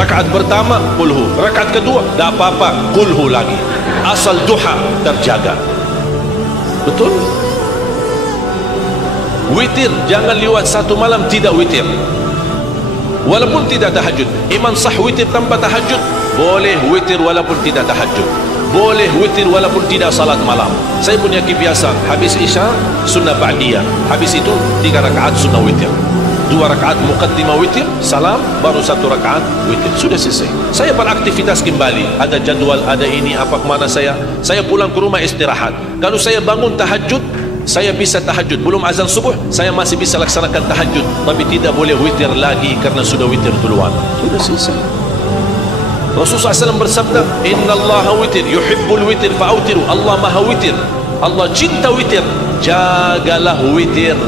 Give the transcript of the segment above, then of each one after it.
Rakaat pertama kulhu, rakaat kedua tak apa-apa kulhu lagi, asal duha terjaga. Betul? Witir, jangan lewat satu malam tidak witir, walaupun tidak tahajud. Iman sah witir tanpa tahajud? Boleh witir walaupun tidak tahajud, boleh witir walaupun tidak salat malam. Saya punya kebiasaan, habis isya sunnah ba'diyah, habis itu 3 rakaat sunnah witir, 2 rakaat muqaddimah witir, salam, baru 1 rakaat witir, sudah selesai. Saya beraktivitas kembali, ada jadual, ada ini, apa kemana saya pulang ke rumah istirahat. Kalau saya bangun tahajud, saya bisa tahajud, belum azan subuh saya masih bisa laksanakan tahajud, tapi tidak boleh witir lagi karena sudah witir duluan, sudah selesai. Rasulullah SAW bersabda, Inna Allah witir, yuhibbul witir fa'autiru. Allah maha witir, Allah cinta witir, jagalah witir.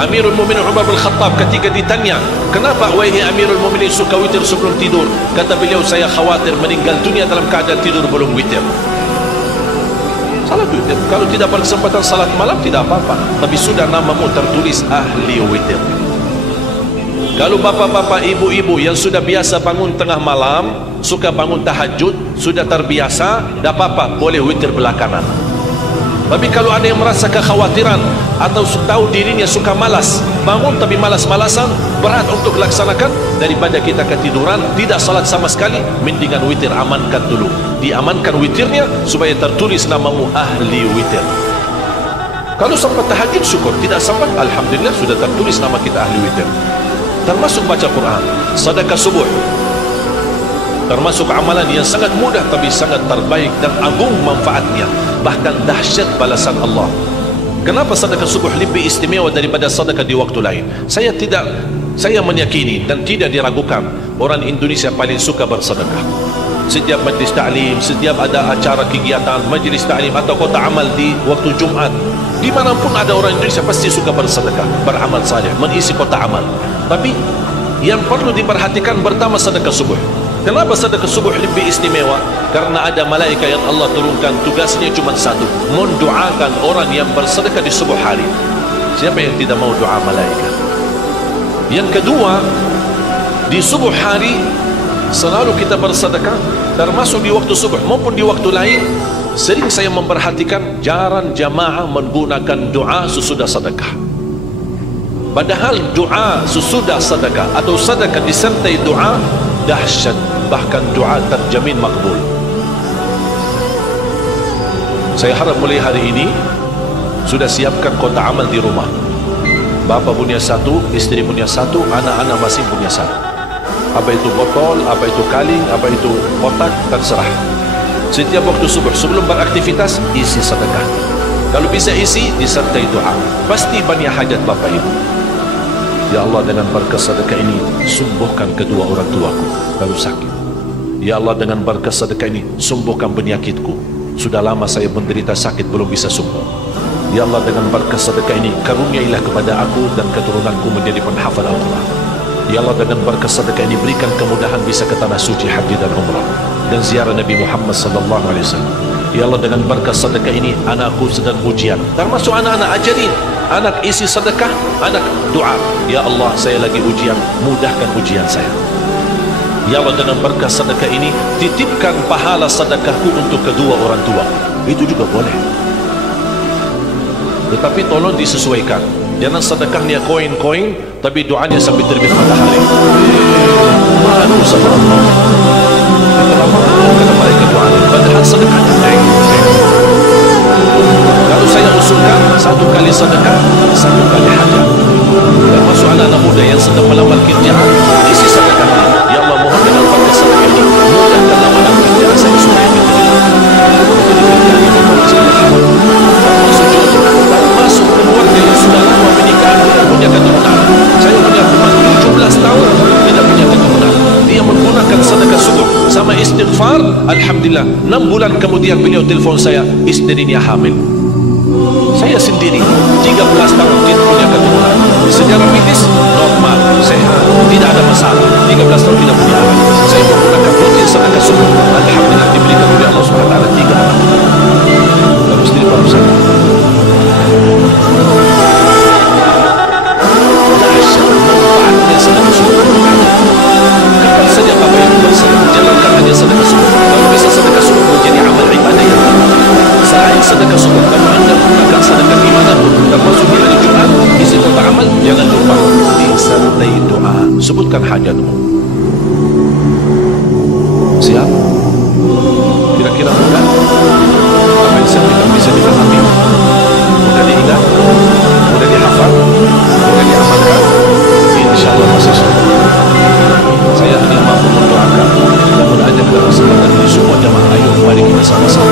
Amirul Mu'minin Umar bin Khattab ketika ditanya, kenapa wahai Amirul Mu'minin suka witir sebelum tidur? Kata beliau, saya khawatir meninggal dunia dalam keadaan tidur belum witir. Salat witir, kalau tidak berkesempatan salat malam tidak apa-apa, tapi sudah namamu tertulis ahli witir. Kalau bapak-bapak, ibu-ibu yang sudah biasa bangun tengah malam, suka bangun tahajud, sudah terbiasa, tak apa-apa, boleh witir belakangan. Tapi kalau ada yang merasa kekhawatiran atau tahu dirinya suka malas, bangun tapi malas-malasan, berat untuk laksanakan, daripada kita ketiduran tidak salat sama sekali, mendingan witir, amankan dulu, diamankan witirnya supaya tertulis namamu ahli witir. Kalau sempat tahajud syukur, tidak sempat alhamdulillah sudah tertulis nama kita ahli witir. Termasuk baca Quran, sedekah subuh, termasuk amalan yang sangat mudah tapi sangat terbaik dan agung manfaatnya, bahkan dahsyat balasan Allah. Kenapa sedekah subuh lebih istimewa daripada sedekah di waktu lain? Saya meyakini dan tidak diragukan, orang Indonesia paling suka bersedekah. Setiap majlis ta'lim, setiap ada acara kegiatan majlis ta'lim atau kota amal di waktu Jumat, dimanapun ada orang Indonesia pasti suka bersedekah, beramal saleh, mengisi kota amal. Tapi yang perlu diperhatikan pertama sedekah subuh. Kenapa sedekah subuh lebih istimewa? Karena ada malaikat yang Allah turunkan, tugasnya cuma satu, mendoakan orang yang bersedekah di subuh hari. Siapa yang tidak mau doa malaikat? Yang kedua, di subuh hari selalu kita bersedekah, termasuk di waktu subuh maupun di waktu lain. Sering saya memperhatikan jarang jamaah menggunakan doa sesudah sedekah. Padahal doa sesudah sedekah atau sedekah disertai doa dahsyat, bahkan doa terjamin makbul. Saya harap mulai hari ini sudah siapkan kotak amal di rumah. Bapa punya satu, istri punya satu, anak-anak masing punya satu. Apa itu botol, apa itu kaling, apa itu kotak, terserah. Setiap waktu subuh sebelum beraktivitas isi sedekah. Kalau bisa isi disertai doa, pasti banyak hajat bapak ibu. Ya Allah, dengan berkat sedekah ini sembuhkan kedua orang tuaku kalau sakit. Ya Allah, dengan berkat sedekah ini sembuhkan penyakitku, sudah lama saya menderita sakit belum bisa sembuh. Ya Allah, dengan berkat sedekah ini karuniailah kepada aku dan keturunanku menjadi penghafal Al-Quran. Ya Allah, dengan berkat sedekah ini berikan kemudahan bisa ke tanah suci haji dan umrah dan ziarah Nabi Muhammad sallallahu alaihi wasallam. Ya Allah, dengan berkat sedekah ini anakku sedang ujian, termasuk anak-anak, ajarin anak isi sedekah, anak doa, ya Allah saya lagi ujian, mudahkan ujian saya. Ya Allah, dengan berkat sedekah ini titipkan pahala sedekahku untuk kedua orang tua, itu juga boleh. Tetapi tolong disesuaikan, jangan sedekahnya koin-koin tapi doanya sampai terbit matahari. Malu sama Allah, kita malu kata mereka doa, padahal sedekahnya kalau saya usulkan 1 kali sedekah 1 kali hajat. Termasuk anak-anak muda yang sedang melamar kerjaan, isi sedekahnya. Ya Allah, mohon dengan berkat sedekah ini mudahkan lamaran kerjaan saya supaya diterima. Termasuk keluarga yang sudah lama menikah tidak punya keturunan. Saya punya teman 17 tahun tidak punya keturunan, dia menggunakan sedekah subuh sama istighfar, alhamdulillah 6 bulan kemudian beliau telefon saya, istrinya hamil. Saya sendiri 13 tahun tidak punya keturunan, secara medis normal, sehat, tidak ada masalah, 13 tahun tidak punya anak. Saya menggunakan rutin sedekah subuh, alhamdulillah diberikan oleh Allah SWT 3 anak. Lalu istri baru saya dahsyat manfaatnya sedekah subuh. sedekah subuh. Kalau anda gunakan sedekah di mana pun, termasuk di hari Jumat, isi kotak amal, jangan lupa disertai doa. Sebutkan hajatmu. Siap? Kira-kira mudah? Apa yang saya berikan bisa dipahami? Mudah diingat? Mudah dihafal? Mudah diamalkan? InsyaAllah masih semua. Saya hanya mampu mendoakan, namun ada dalam kesempatan ini semua jamaah, ayo mari kita sama-sama.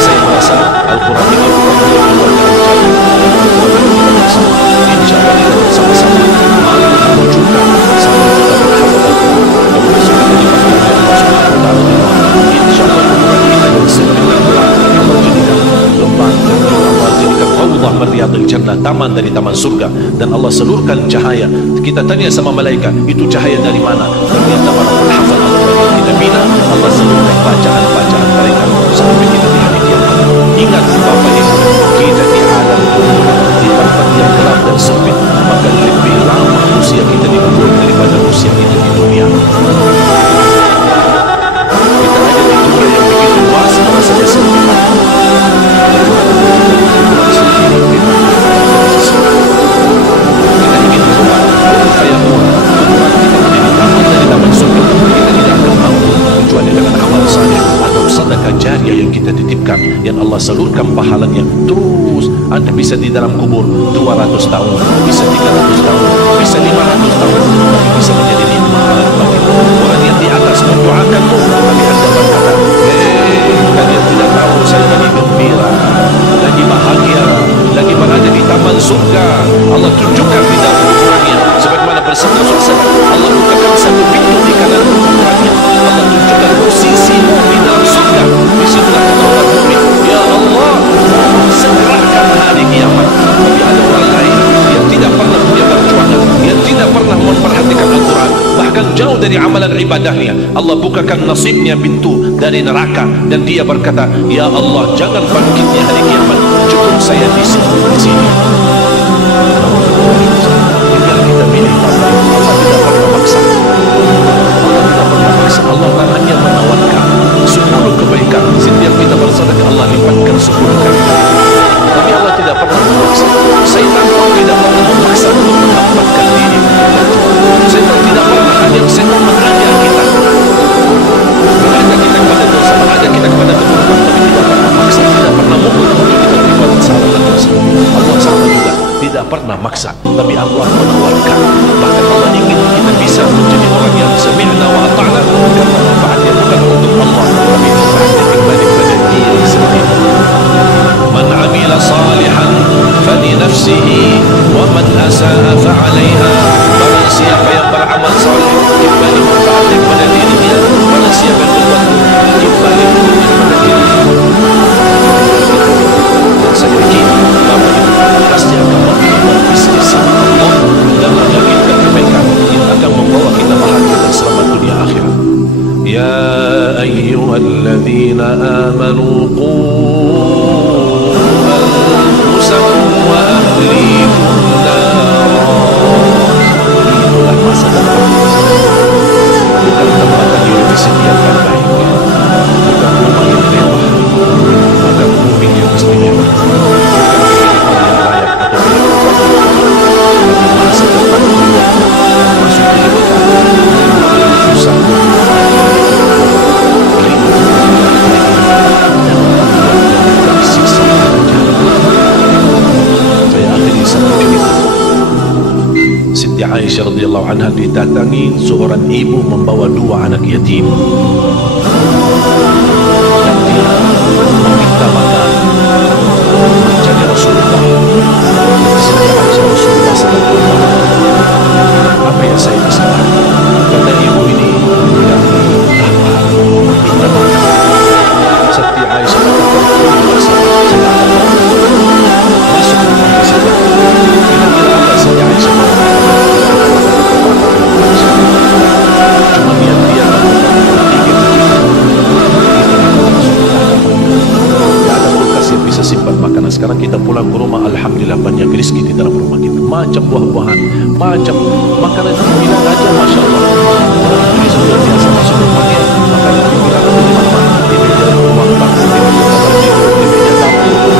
Saya merasa Al-Quran ini bukan hanya keluar dalam jalan, dan keluar dari kita bersama. InsyaAllah kita bersama-sama mampu mewujudkan satu juta berhafal Al-Quran dan bersuka dari bagian Allah Subhanahu Wa Taala. InsyaAllah Al-Quran kita yang sebenarnya Allah jadikan lembah dan Allah jadikan rawdah Riyadul Jannah, taman dari taman surga, dan Allah seluruhkan cahaya. Kita tanya sama malaikat, itu cahaya dari mana? Ternyata para penghafal Al-Quran yang kita bina, Allah seluruhkan bacaan-bacaan mereka sampai kita di hari kiamat. Ingat Bapak Ibu, kita di alam kubur, di tempat yang gelap dan sempit, maka lebih lama usia kita di kubur daripada usia kita di dunia. Kita ada di dunia yang begitu luas, rasanya sempit. Kita ingin berubah, saya mohon ukuran kita menjadi taman dari taman surga. Kita tidak akan mampu kecuali dengan amal saleh atau sedekah jariah yang kita titipkan, yang Allah salurkan pahalanya terus. Anda bisa di dalam kubur 200 tahun, bisa 300 tahun, bisa 500 tahun, tapi bisa menjadi nikmat bagimu. Orang yang di atas mendoakanmu, tapi Anda berkata, kalian tidak tahu saya lagi gembira, lagi bahagia, lagi berada di taman surga. Allah tunjukkan di dalam kuburannya, sebagaimana bersabda Rasulullah, Allah bukakan satu pintu di kanan kuburannya, Allah tunjukkan posisimu di dalam surga. Di situlah kata orang mukmin, ya Allah, segerakan hari kiamat. Tapi ada orang lain yang tidak pernah punya perjuangan, yang tidak pernah memperhatikan Al-Quran, bahkan jauh dari amalan ibadahnya. Allah bukakan nasibnya pintu dari neraka, dan dia berkata, ya Allah, jangan bangkitnya hari kiamat, cukup saya di sini. Tinggal kita pilih. Allah tidak pernah maksa. Allah tidak pernah maksa. Allah hanya menawarkan 10 kebaikan. Setiap kita bersedekah, Allah lipatkan 10 kali. Tapi Allah tidak pernah memaksa. Syaitan pun tidak pernah memaksa untuk menampakkan diri. Syaitan tidak pernah, hanya syaitan mengajak kita. Mengajak kita kepada dosa, mengajak kita kepada keburukan, tapi tidak pernah memaksa, tidak pernah mukul untuk kita berbuat salah dan dosa. Allah sama juga tidak pernah maksa, tapi Allah menawarkan. Bahkan Allah ingin kita bisa menjadi orang yang sami'na wa ata'na, karena manfaatnya bukan untuk Allah, tapi manfaatnya kembali kepada diri sendiri. Man amila salihan fali nafsihi wa man asa'a fa'alaiha. Barang siapa yang beramal saleh, kembali manfaatnya kepada dirinya. Barang siapa yang berbuat buruk, kembali kepada dirinya. Dan saya yakin Bapak Ibu pasti akan memiliki bisnis Allah dan meyakinkan kebaikan yang akan membawa kita bahagia dan selamat dunia akhirat. Ya ayyuhalladzina amanu qu anfusakum wa ahlikum nara. Itulah masa depan, bukan tempat universiti yang terbaik, bukan rumah yang mewah, bukan mobil yang istimewa, bukan kehidupan yang layak atau kehidupan, tapi masa depan keluarga, termasuk kehidupan susah, saya akhiri satu cerita. Siti Aisyah radhiyallahu anha didatangi seorang ibu membawa 2 anak yatim, dan dia meminta makan mencari Rasulullah. Siti Aisyah, Rasulullah sallallahu alaihi wasallam, apa yang saya bisa bantu? Kata ibu ini, kami lapar, minta makan. Siti Aisyah kata, saya akan masuk ke rumah di situ. Kira-kira apa Siti Aisyah mau? Cuma dia tidak ada kulkas yang bisa simpan makanan. Sekarang kita pulang ke rumah, alhamdulillah banyak rezeki di dalam rumah kita, macam buah-buahan, macam makanan bilang aja, masya Allah. Orang Indonesia sudah biasa masuk rumahnya, makanan bilang di mana-mana, di meja ruang tamu, di meja kamar tidur, di meja dapur,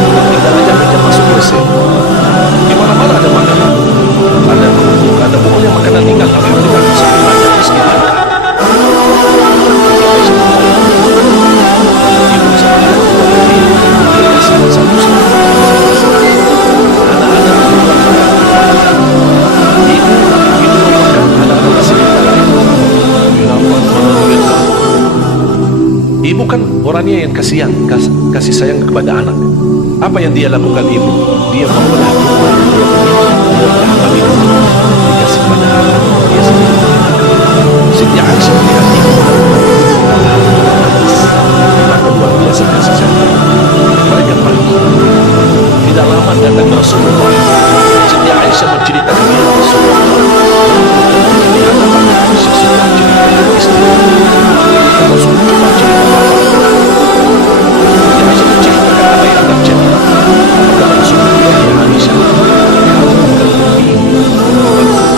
kasihan, kasih sayang kepada anak. Apa yang dia lakukan ibu? Dia membelah kurma, dia membelah kambing, dikasih pada anak. Dia sendiri Siti Aisyah melihat ibu maka luar biasa kasih sayang. Banyak pagi, tidak lama datang Rasulullah. Siti Aisyah menceritakan dia Rasulullah. Di hadapan Aisyah sudah cerita yang istimewa. Rasulullah cuma cerita Siti Aisyah menceritakan apa yang terjadi. Maka Rasulullah ya Aisyah, kamu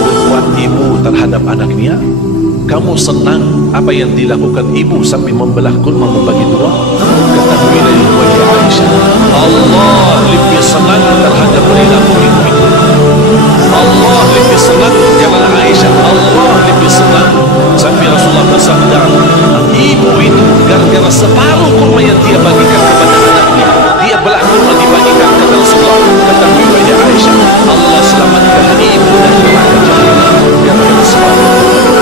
berbuat ibu terhadap anaknya. Kamu senang apa yang dilakukan ibu sampai membelah kurma membagi dua? Ketahuilah wahai Aisyah, Allah lebih senang terhadap perilaku ibu itu. Allah lebih senang jalan Aisyah. Allah lebih senang sampai Rasulullah bersabda, ibu itu gara-gara separuh kurma yang dia bagikan kepada anaknya, dia belah kurma dibagikan kepada Rasulullah. Ketahui wahai Aisyah, Allah selamatkan ibu dari neraka jahanam gara-gara separuh kurma.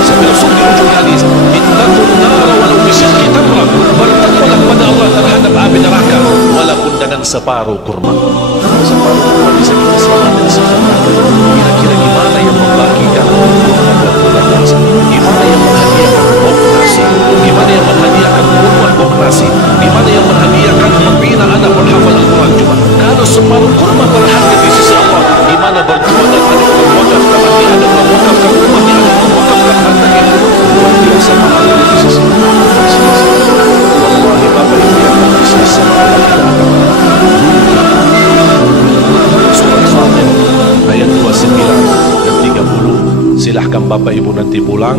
Sampai Rasul di ujung hadis, ittaqun nara walau bisyaqi tamrah, bertakwalah kepada Allah terhadap api neraka walaupun dengan separuh kurma. Separuh kurma bisa kita selamatkan separuh. Kira-kira gimana yang membagikan kurma buat bulan puasa? Gimana yang menghadiahkan bok nasi? Gimana yang menghadiahkan kurma bok nasi? Gimana yang menghadiahkan membina anak menghafal Al-Quran? Cuma kalau separuh kurma berharga di sisi Allah, gimana berjuang dan ada orang wakafkan hati, ada orang wakafkan rumah, ada orang wakafkan hartanya? Luar biasa mahalnya di sisi Allah. Wallahi Bapak Ibu yang berbisnis sama Allah tidak akan Surat Fatir ayat 29 dan 30. Silahkan Bapak Ibu nanti pulang.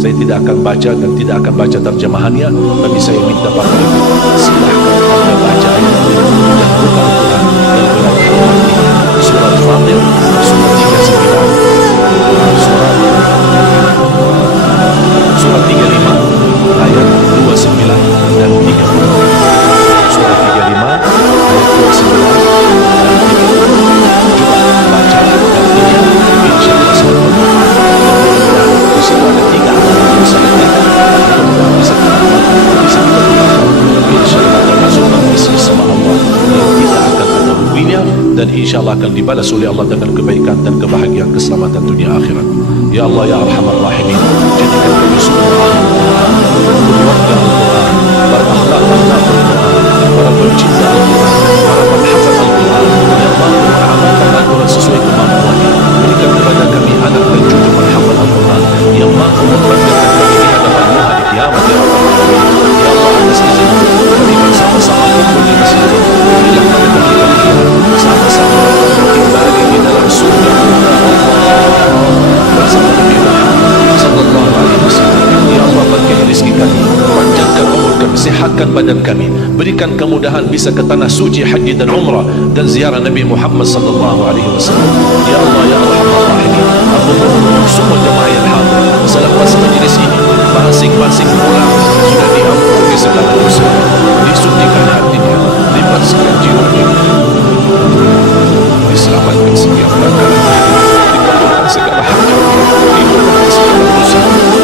Saya tidak akan baca dan tidak akan baca terjemahannya, tapi saya minta Bapak Ibu silahkan Anda baca ayat itu dan buka Al-Quran dan belajar artinya. Surat Fatir surat 39, surat 35 ayat 29 dan 30. Surat 35 ayat 29 dan 30. Coba baca artinya, insyaallah sebentar. Di situ ada 3 amalan yang sangat penting. Mudah-mudahan bisa kita bisa kita gunakan. Insyaallah termasuk berbisnis sama Allah yang tidak akan ada ruginya, dan insyaallah akan dibalas oleh Allah dengan kebaikan dan kebahagiaan keselamatan dunia akhirat. Ya Allah ya Arhamar Rahimin, jadikan kami semua keluarga Al-Quran, berakhlak Al-Quran, para pencinta Al-Quran, para penghafal Al-Quran, yang mampu mengamalkan Al-Quran sesuai kemampuannya. Berikan kepada kami anak dan cucu penghafal Al-Quran yang mampu membanggakan kami di hadapan-Mu hari kiamat ya Rabbal Alamin. Ya Allah, atas izin kami bersama-sama kumpul di masjid ini. Berilah pada kami kemuliaan sama-sama kembali di dalam surga Allah bersama Nabi Muhammad sallallahu alaihi wasallam. Ya Allah, berkahi rezeki kami, panjangkan umur kami, sihatkan badan kami, berikan kemudahan bisa ke tanah suci haji dan umrah dan ziarah Nabi Muhammad sallallahu alaihi wasallam. Ya Allah ya Arhamar Rahimin, aku mohon untuk semua jemaah yang hadir selepas majlis ini, masing-masing pulang sudah diampuni segala dosa, disuntikan hatinya, dibebaskan jiwanya, diselamatkan setiap langkah, dikabulkan segala hajatnya, dihilangkan segala dosa,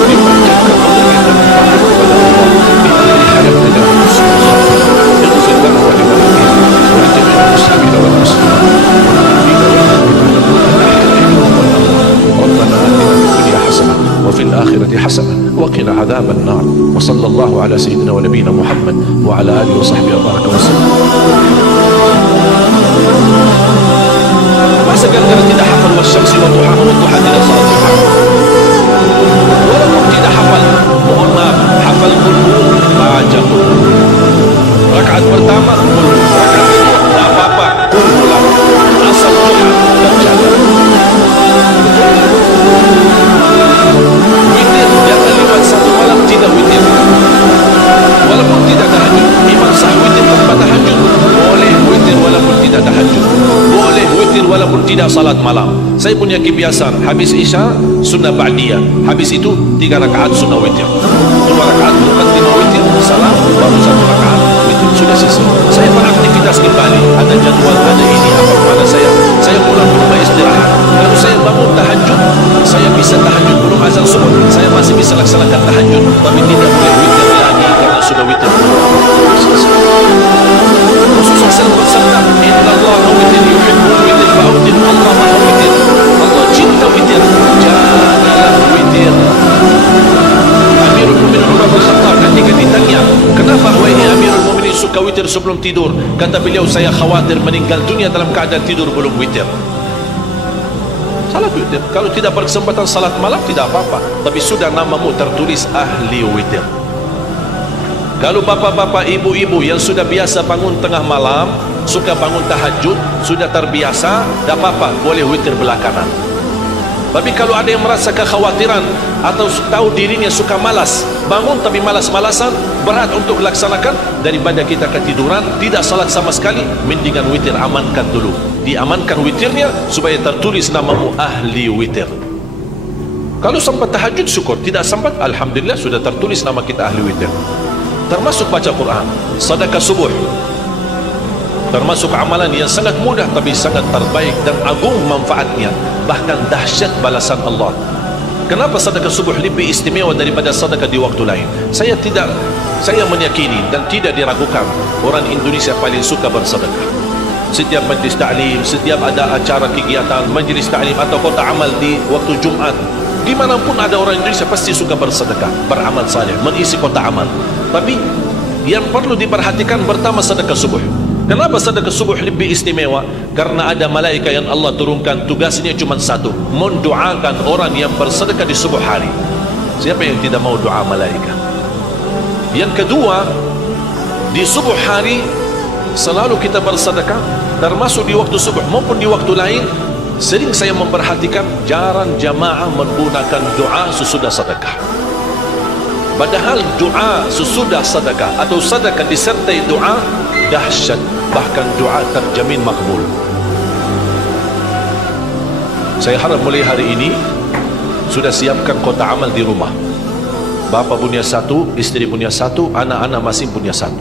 dipanjangkan umurnya dan taat kepada Allah, diakhiri hayatnya dengan husnul khatimah. Ighfir lana wa liwalidayna wa li jami'il muslimina wal muslimat wal mu'minina wal mu'minat al-ahya'i minhum wal amwat. Rabbana atina fid dunya hasanah wa fil akhirati hasanah wa qina adzaban nar. Wa sallallahu ala sayyidina wa nabiyyina Muhammad wa ala alihi wa sahbihi wa baraka wa sallam. Masa gara-gara tidak hafal wasyamsi wa duhaha wa duha tidak salat duha? Walaupun tidak hafal, mohon maaf, hafal qul baca qul. Rakaat pertama qul, rakaat kedua tak apa-apa qul ulang. Asal duha terjaga. Witir jangan lewat satu malam tidak witir. Walaupun tidak tahajud, imam sah witir tanpa tahajud. Boleh witir walaupun tidak tahajud. Boleh witir walaupun tidak salat malam. Saya punya kebiasaan, habis isya sunnah ba'diyah, habis itu 3 rakaat sunnah witir, 2 rakaat muqaddimah witir, salam, baru 1 rakaat witir, sudah selesai. Saya beraktivitas kembali, ada jadwal, ada ini apa mana saya pulang ke rumah istirahat. Kalau saya bangun tahajud, saya bisa tahajud belum azan subuh, saya masih bisa laksanakan tahajud, tapi tidak boleh witir lagi karena sudah witir. Rasulullah SAW bersabda, Inna Allah witir yuhibbul witir fa'utir. Allah maha witir, Allah cinta witir, jadilah witir. Amirul Mu'minin Umar bin Khattab ketika ditanya, kenapa wahai Amirul Mu'minin suka witir sebelum tidur? Kata beliau, saya khawatir meninggal dunia dalam keadaan tidur belum witir. Salat witir, kalau tidak berkesempatan salat malam tidak apa-apa, tapi sudah namamu tertulis ahli witir. Kalau bapak-bapak, ibu-ibu yang sudah biasa bangun tengah malam, suka bangun tahajud, sudah terbiasa, tak apa-apa, boleh witir belakangan. Tapi kalau ada yang merasa kekhawatiran atau tahu dirinya suka malas, bangun tapi malas-malasan, berat untuk laksanakan, daripada kita ketiduran, tidak salat sama sekali, mendingan witir amankan dulu. Diamankan witirnya supaya tertulis namamu ahli witir. Kalau sempat tahajud syukur, tidak sempat alhamdulillah sudah tertulis nama kita ahli witir. Termasuk baca Quran, sedekah subuh, termasuk amalan yang sangat mudah tapi sangat terbaik dan agung manfaatnya, bahkan dahsyat balasan Allah. Kenapa sedekah subuh lebih istimewa daripada sedekah di waktu lain? Saya meyakini dan tidak diragukan, orang Indonesia paling suka bersedekah. Setiap majlis ta'lim, setiap ada acara kegiatan majlis ta'lim atau kota amal di waktu Jumat, dimanapun ada orang Indonesia pasti suka bersedekah, beramal saleh, mengisi kota amal. Tapi yang perlu diperhatikan pertama sedekah subuh. Kenapa sedekah subuh lebih istimewa? Karena ada malaikat yang Allah turunkan, tugasnya cuma satu, mendoakan orang yang bersedekah di subuh hari. Siapa yang tidak mau doa malaikat? Yang kedua, di subuh hari selalu kita bersedekah, termasuk di waktu subuh maupun di waktu lain. Sering saya memperhatikan jarang jamaah menggunakan doa sesudah sedekah. Padahal doa sesudah sedekah atau sedekah disertai doa dahsyat, bahkan doa terjamin makbul. Saya harap mulai hari ini sudah siapkan kota amal di rumah. Bapa punya satu, istri punya satu, anak-anak masing punya satu.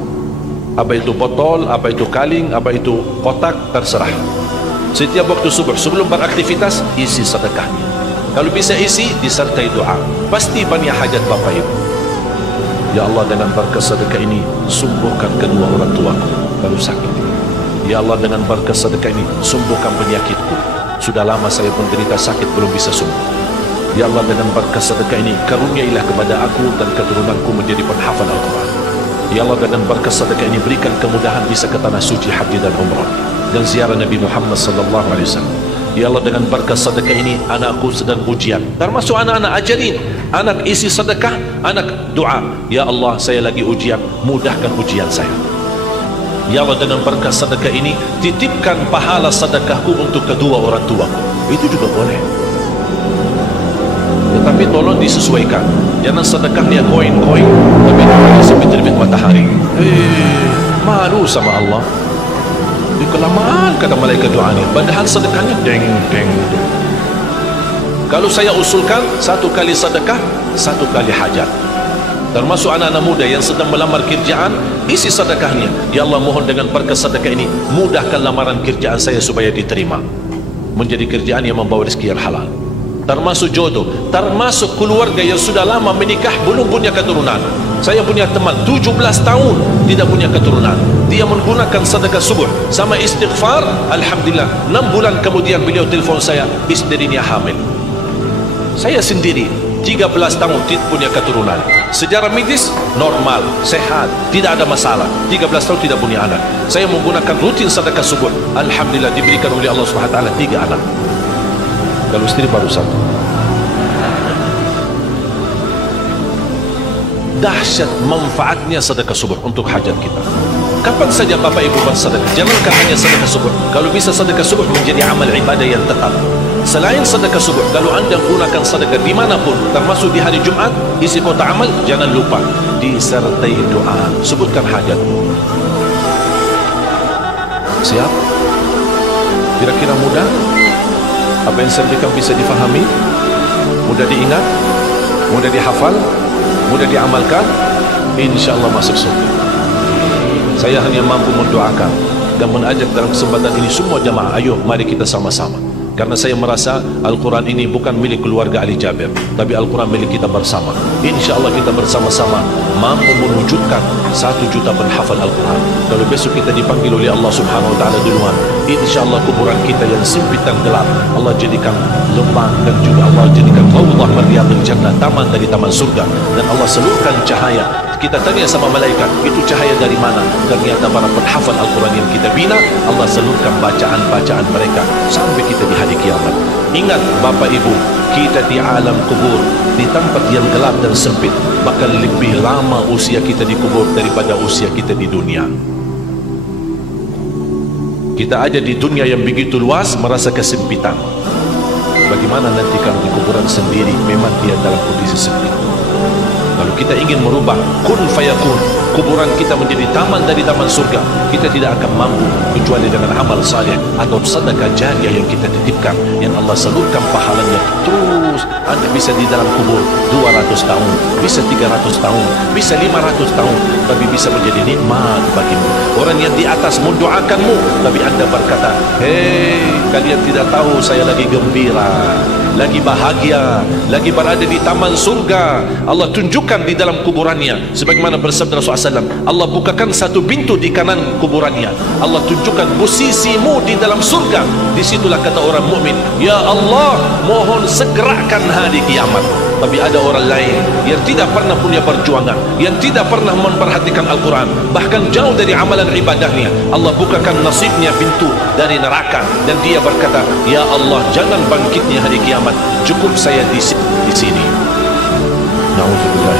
Apa itu botol, apa itu kaling, apa itu kotak, terserah. Setiap waktu subuh sebelum beraktivitas isi sedekahnya. Kalau bisa isi disertai doa, pasti banyak hajat Bapak Ibu. Ya Allah, dengan berkat sedekah ini sembuhkan kedua orang tuaku kalau sakit. Ya Allah, dengan berkat sedekah ini sembuhkan penyakitku, sudah lama saya menderita sakit belum bisa sembuh. Ya Allah, dengan berkat sedekah ini karuniailah kepada aku dan keturunanku menjadi penghafal Al-Quran. Ya Allah, dengan berkat sedekah ini berikan kemudahan bisa ke tanah suci haji dan umrah dan ziarah Nabi Muhammad sallallahu alaihi wasallam. Ya Allah, dengan berkat sedekah ini anakku sedang ujian, termasuk anak-anak ajarin, anak isi sedekah, anak doa, ya Allah saya lagi ujian, mudahkan ujian saya. Ya Allah, dengan berkat sedekah ini titipkan pahala sedekahku untuk kedua orang tuaku, itu juga boleh. Tetapi tolong disesuaikan, jangan sedekahnya koin-koin tapi namanya sampai terbit matahari. Malu sama Allah. Kelamaan kata malaikat doanya, padahal sedekahnya deng deng deng. Kalau saya usulkan, satu kali sedekah, satu kali hajat. Termasuk anak-anak muda yang sedang melamar kerjaan, isi sedekahnya. Ya Allah, mohon dengan berkat sedekah ini mudahkan lamaran kerjaan saya supaya diterima, menjadi kerjaan yang membawa rezeki yang halal. Termasuk jodoh, termasuk keluarga yang sudah lama menikah belum punya keturunan. Saya punya teman 17 tahun tidak punya keturunan, dia menggunakan sedekah subuh sama istighfar, alhamdulillah 6 bulan kemudian beliau telefon saya, istrinya hamil. Saya sendiri 13 tahun tidak punya keturunan, secara medis normal, sehat, tidak ada masalah, 13 tahun tidak punya anak. Saya menggunakan rutin sedekah subuh, alhamdulillah diberikan oleh Allah SWT 3 anak. Kalau istri baru 1. Dahsyat manfaatnya sedekah subuh untuk hajat kita. Kapan saja Bapak Ibu bersedekah, jangankan hanya sedekah subuh, kalau bisa sedekah subuh menjadi amal ibadah yang tetap. Selain sedekah subuh, kalau anda gunakan sedekah dimanapun, termasuk di hari Jumat, isi kota amal, jangan lupa disertai doa, sebutkan hajat. Siap? Kira-kira mudah? Apa yang saya berikan bisa difahami, mudah diingat, mudah dihafal, mudah diamalkan, insya Allah masuk surga. Saya hanya mampu mendoakan dan mengajak dalam kesempatan ini semua jamaah, ayo mari kita sama-sama Karena saya merasa Al-Quran ini bukan milik keluarga Ali Jabir, tapi Al-Quran milik kita bersama. InsyaAllah kita bersama-sama mampu mewujudkan 1 juta penghafal Al-Quran. Kalau besok kita dipanggil oleh Allah Subhanahu Wa Taala duluan, InsyaAllah kuburan kita yang sempit dan gelap Allah jadikan lembah, dan juga Allah jadikan Raudhah min riyadil jannah, taman dari taman surga. Dan Allah seluruhkan cahaya. Kita tanya sama malaikat, itu cahaya dari mana? Ternyata para penghafal Al-Quran yang kita bina, Allah seluruhkan bacaan-bacaan mereka sampai kita di hari kiamat. Ingat Bapak Ibu, kita di alam kubur, di tempat yang gelap dan sempit, bahkan lebih lama usia kita di kubur daripada usia kita di dunia. Kita ada di dunia yang begitu luas, merasa kesempitan. Bagaimana nanti kalau di kuburan sendiri memang dia dalam kondisi sempit. Kalau kita ingin merubah kun fayakun, kuburan kita menjadi taman dari taman surga, kita tidak akan mampu kecuali dengan amal saleh atau sedekah jariah yang kita titipkan, yang Allah salurkan pahalanya terus. Anda bisa di dalam kubur 200 tahun, bisa 300 tahun, bisa 500 tahun, tapi bisa menjadi nikmat bagimu. Orang yang di atas mendoakanmu, tapi Anda berkata, hei, kalian tidak tahu saya lagi gembira, lagi bahagia, lagi berada di taman surga. Allah tunjukkan di dalam kuburannya, sebagaimana bersabda Rasulullah SAW, Allah bukakan satu pintu di kanan kuburannya, Allah tunjukkan posisimu di dalam surga. Disitulah kata orang mukmin, ya Allah, mohon segerakan hari kiamat. Tapi ada orang lain yang tidak pernah punya perjuangan, yang tidak pernah memperhatikan Al-Quran, bahkan jauh dari amalan ibadahnya. Allah bukakan nasibnya pintu dari neraka, dan dia berkata, ya Allah, jangan bangkitnya hari kiamat, cukup saya di sini. Na'udzubillah.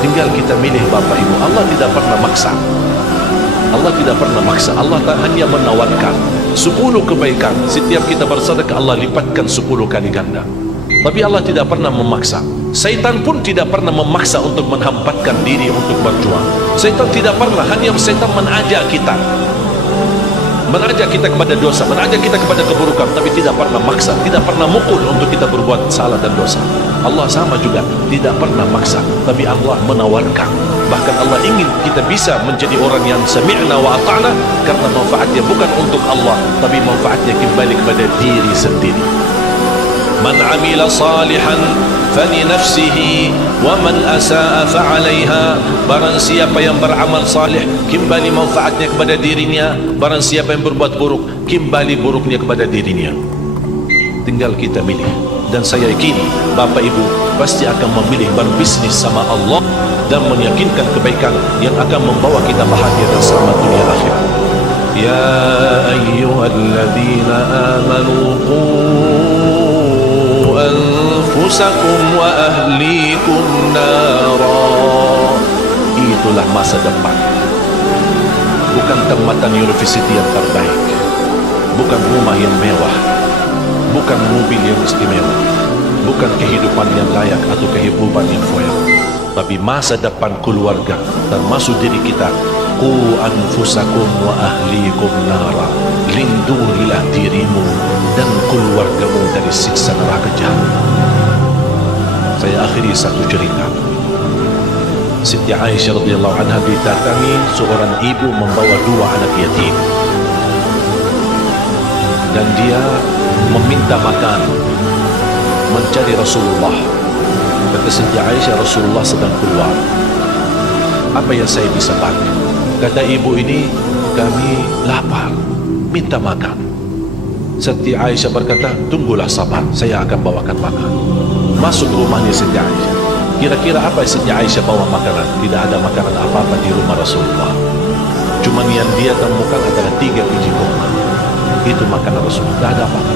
Tinggal kita milih Bapak Ibu. Allah tidak pernah maksa. Allah tidak pernah maksa. Allah hanya menawarkan 10 kebaikan. Setiap kita bersedekah, Allah lipatkan 10 kali ganda. Tapi Allah tidak pernah memaksa. Syaitan pun tidak pernah memaksa untuk menghambatkan diri untuk berjuang. Syaitan tidak pernah, hanya syaitan mengajak kita kepada dosa, mengajak kita kepada keburukan, tapi tidak pernah maksa, tidak pernah mukul untuk kita berbuat salah dan dosa. Allah sama juga, tidak pernah maksa, tapi Allah menawarkan. Bahkan Allah ingin kita bisa menjadi orang yang sami'na wa ata'na, karena manfaatnya bukan untuk Allah, tapi manfaatnya kembali kepada diri sendiri. Man amila salihan fali nafsihi wa man asaa fa'alaiha. Barang siapa yang beramal salih, kembali manfaatnya kepada dirinya. Barang siapa yang berbuat buruk, kembali buruknya kepada dirinya. Tinggal kita milih. Dan saya yakin Bapak Ibu pasti akan memilih berbisnis sama Allah dan meyakinkan kebaikan yang akan membawa kita bahagia dan selamat dunia akhirat. Ya ayyuhalladzina amanu qu anfusakum wa ahlikum nara. Itulah masa depan. Bukan tempatan universiti yang terbaik, bukan rumah yang mewah, bukan mobil yang istimewa, bukan kehidupan yang layak atau kehidupan yang foya, tapi masa depan keluarga, termasuk diri kita. Qu anfusakum wa ahlikum nara. Lindungilah dirimu dan keluargamu dari siksa neraka jahanam. Saya akhiri satu cerita. Siti Aisyah radhiyallahu anha didatangi seorang ibu membawa 2 anak yatim, dan dia meminta makan, mencari Rasulullah. Kata Siti Aisyah, Rasulullah sedang keluar, apa yang saya bisa bantu? Kata ibu ini, kami lapar, minta makan. Siti Aisyah berkata, tunggulah sabar, saya akan bawakan makan. Masuk rumahnya Siti Aisyah. Kira-kira apa Siti Aisyah bawa makanan? Tidak ada makanan apa-apa di rumah Rasulullah. Cuma yang dia temukan adalah 3 biji kurma. Itu makanan Rasulullah. Tidak ada apa-apa.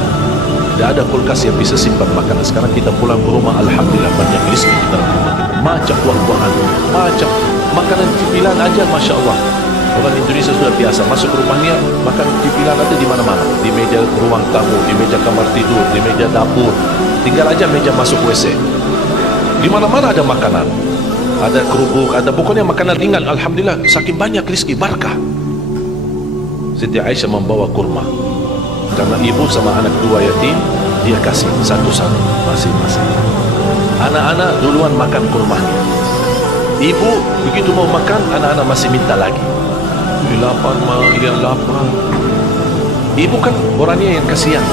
Tidak ada kulkas yang bisa simpan makanan. Sekarang kita pulang ke rumah, alhamdulillah banyak rezeki di dalam rumah kita. Macam buah-buahan, macam makanan cipilan aja, Masya Allah. Orang Indonesia sudah biasa masuk rumahnya, makan cipilan ada di mana-mana, di meja ruang tamu, di meja kamar tidur, di meja dapur. Tinggal aja meja masuk WC. Di mana-mana ada makanan, ada kerupuk, ada pokoknya makanan ringan. Alhamdulillah, saking banyak rezeki, barakah. Siti Aisyah membawa kurma, karena ibu sama anak 2 yatim, dia kasih satu-satu masing-masing. Anak-anak duluan makan kurmanya. Ibu begitu mau makan, anak-anak masih minta lagi. Lapar, Ma, ya lapar. Ibu kan orangnya yang kasihan,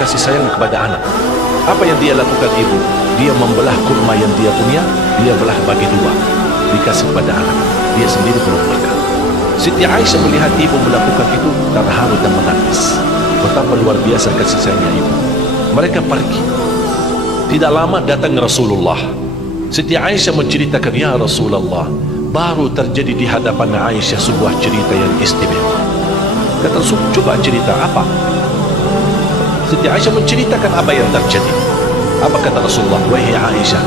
kasih sayang kepada anak. Apa yang dia lakukan ibu? Dia membelah kurma yang dia punya, dia belah bagi dua, dikasih kepada anak. Dia sendiri belum makan. Siti Aisyah melihat ibu melakukan itu, terharu dan menangis. Betapa luar biasa kasih sayangnya ibu. Mereka pergi. Tidak lama datang Rasulullah. Siti Aisyah menceritakan, ya Rasulullah, baru terjadi di hadapan Aisyah sebuah cerita yang istimewa. Kata Rasul, coba cerita apa? Siti Aisyah menceritakan apa yang terjadi. Apa kata Rasulullah? Wahai Aisyah,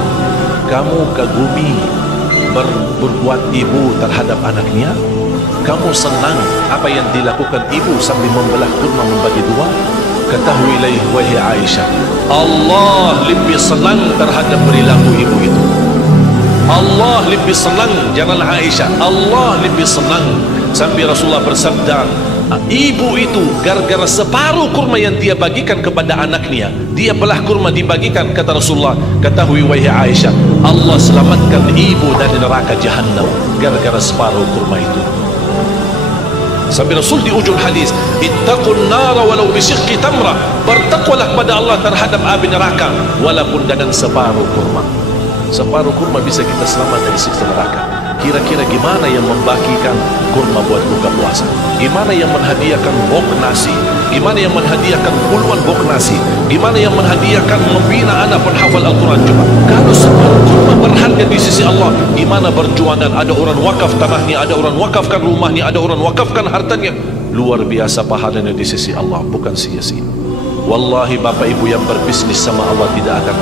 kamu kagumi berbuat ibu terhadap anaknya? Kamu senang apa yang dilakukan ibu sambil membelah kurma membagi dua? Ketahuilah wahai Aisyah, Allah lebih senang terhadap perilaku ibu itu. Allah lebih senang, jangan Aisyah, Allah lebih senang. Sampai Rasulullah bersabda, ibu itu gara-gara separuh kurma yang dia bagikan kepada anaknya, dia belah kurma dibagikan, kata Rasulullah, ketahui wahai Aisyah, Allah selamatkan ibu dari neraka Jahannam gara-gara separuh kurma itu. Sampai Rasul di ujung hadis, ittaqun nara walau bisyikki tamra, bertakwalah kepada Allah terhadap api neraka walaupun dengan separuh kurma. Separuh kurma bisa kita selamat dari siksa neraka. Kira-kira gimana yang membagikan kurma buat buka puasa? Gimana yang menghadiahkan bok nasi? Gimana yang menghadiahkan puluhan bok nasi? Gimana yang menghadiahkan membina anak penghafal Al-Quran? Coba, kalau separuh kurma berharga di sisi Allah, gimana perjuangan? Ada orang wakaf tanahnya, ada orang wakafkan rumahnya, ada orang wakafkan hartanya. Luar biasa pahalanya di sisi Allah, bukan sia-sia. Wallahi bapak ibu yang berbisnis sama Allah tidak akan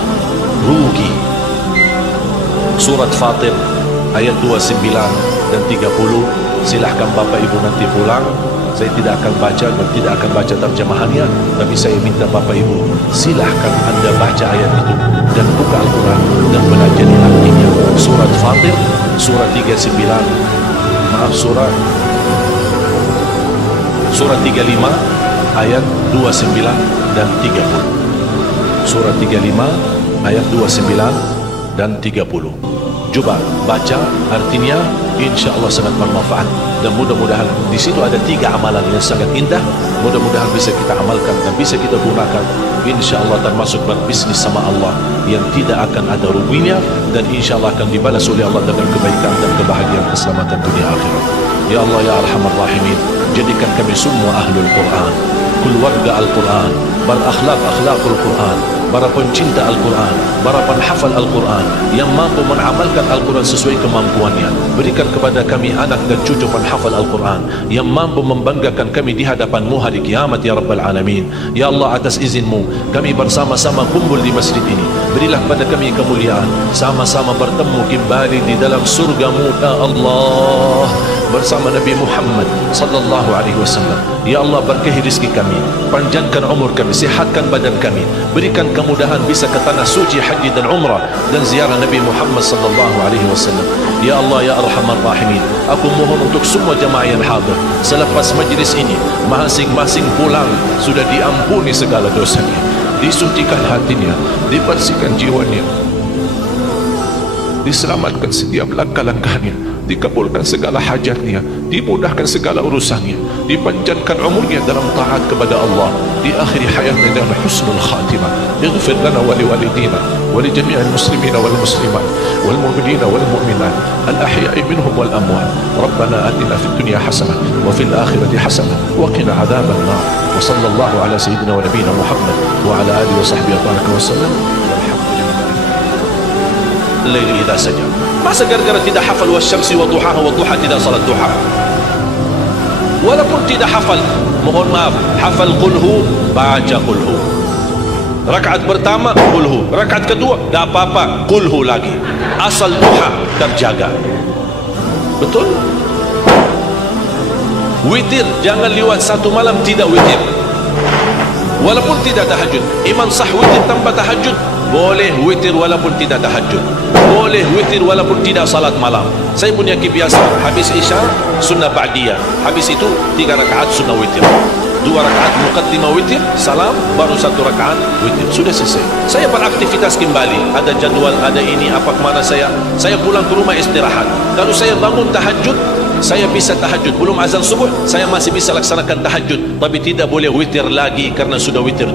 rugi. Surat Fatir ayat 29 dan 30, silahkan bapak ibu nanti pulang. Saya tidak akan baca dan tidak akan baca terjemahannya, tapi saya minta bapak ibu silahkan anda baca ayat itu dan buka Al-Quran dan belajar artinya. Surat Fatir surat 39, maaf, surat 35 ayat 29 dan 30. Surat 35 ayat 29 dan 30. Coba baca artinya, insya Allah sangat bermanfaat. Dan mudah-mudahan di situ ada 3 amalan yang sangat indah. Mudah-mudahan bisa kita amalkan dan bisa kita gunakan. Insya Allah termasuk berbisnis sama Allah yang tidak akan ada ruginya, dan insya Allah akan dibalas oleh Allah dengan kebaikan dan kebahagiaan keselamatan dunia akhirat. Ya Allah ya Arhamar Rahimin, jadikan kami semua ahlul Quran, keluarga Al-Quran, berakhlak akhlakul Quran, para pencinta Al-Quran, para penghafal Al-Quran yang mampu mengamalkan Al-Quran sesuai kemampuannya. Berikan kepada kami anak dan cucu penghafal Al-Quran yang mampu membanggakan kami di hadapan-Mu hari kiamat ya Rabbal Alamin. Ya Allah, atas izin-Mu kami bersama-sama kumpul di masjid ini. Berilah kepada kami kemuliaan, sama-sama bertemu kembali di dalam surga-Mu ya Allah bersama Nabi Muhammad sallallahu alaihi wasallam. Ya Allah, berkahi rezeki kami, panjangkan umur kami, sihatkan badan kami, berikan kemudahan bisa ke tanah suci haji dan umrah dan ziarah Nabi Muhammad sallallahu alaihi wasallam. Ya Allah ya Arhamar Rahimin, aku mohon untuk semua jemaah yang hadir selepas majlis ini, masing-masing pulang sudah diampuni segala dosanya, disucikan hatinya, dibersihkan jiwanya, diselamatkan setiap langkah-langkahnya, dikabulkan segala hajatnya, dimudahkan segala urusannya, dipanjangkan umurnya dalam taat kepada Allah, di akhir hayatnya dengan husnul khatimah. Ighfir lana wa liwalidina wa li jami'il muslimina wal muslimat wal mu'minina wal mu'minat al ahya'i minhum wal amwat. Rabbana atina fid dunya hasanah wa fil akhirati hasanah wa qina adzaban nar. Wa sallallahu ala sayyidina wa nabiyina Muhammad wa ala alihi wa sahbihi wa sallam. Laili idza saja. Masa gara-gara tidak hafal wasyamsi wa duhaha wa duha tidak salat duha? Walaupun tidak hafal, mohon maaf, hafal qulhu, baca qulhu. Rakaat pertama qulhu, rakaat kedua tak apa-apa, qulhu lagi. Asal duha terjaga. Betul? Witir jangan lewat satu malam tidak witir. Walaupun tidak tahajud. Iman sah witir tanpa tahajud, boleh witir walaupun tidak tahajud, boleh witir walaupun tidak salat malam. Saya punya kebiasaan, habis isya sunnah ba'diyah, habis itu 3 rakaat sunnah witir, 2 rakaat muqaddimah witir, salam, baru 1 rakaat witir, sudah selesai. Saya beraktivitas kembali, ada jadwal, ada ini apa kemana saya pulang ke rumah istirahat. Kalau saya bangun tahajud, saya bisa tahajud, belum azan subuh saya masih bisa laksanakan tahajud, tapi tidak boleh witir lagi karena sudah witir.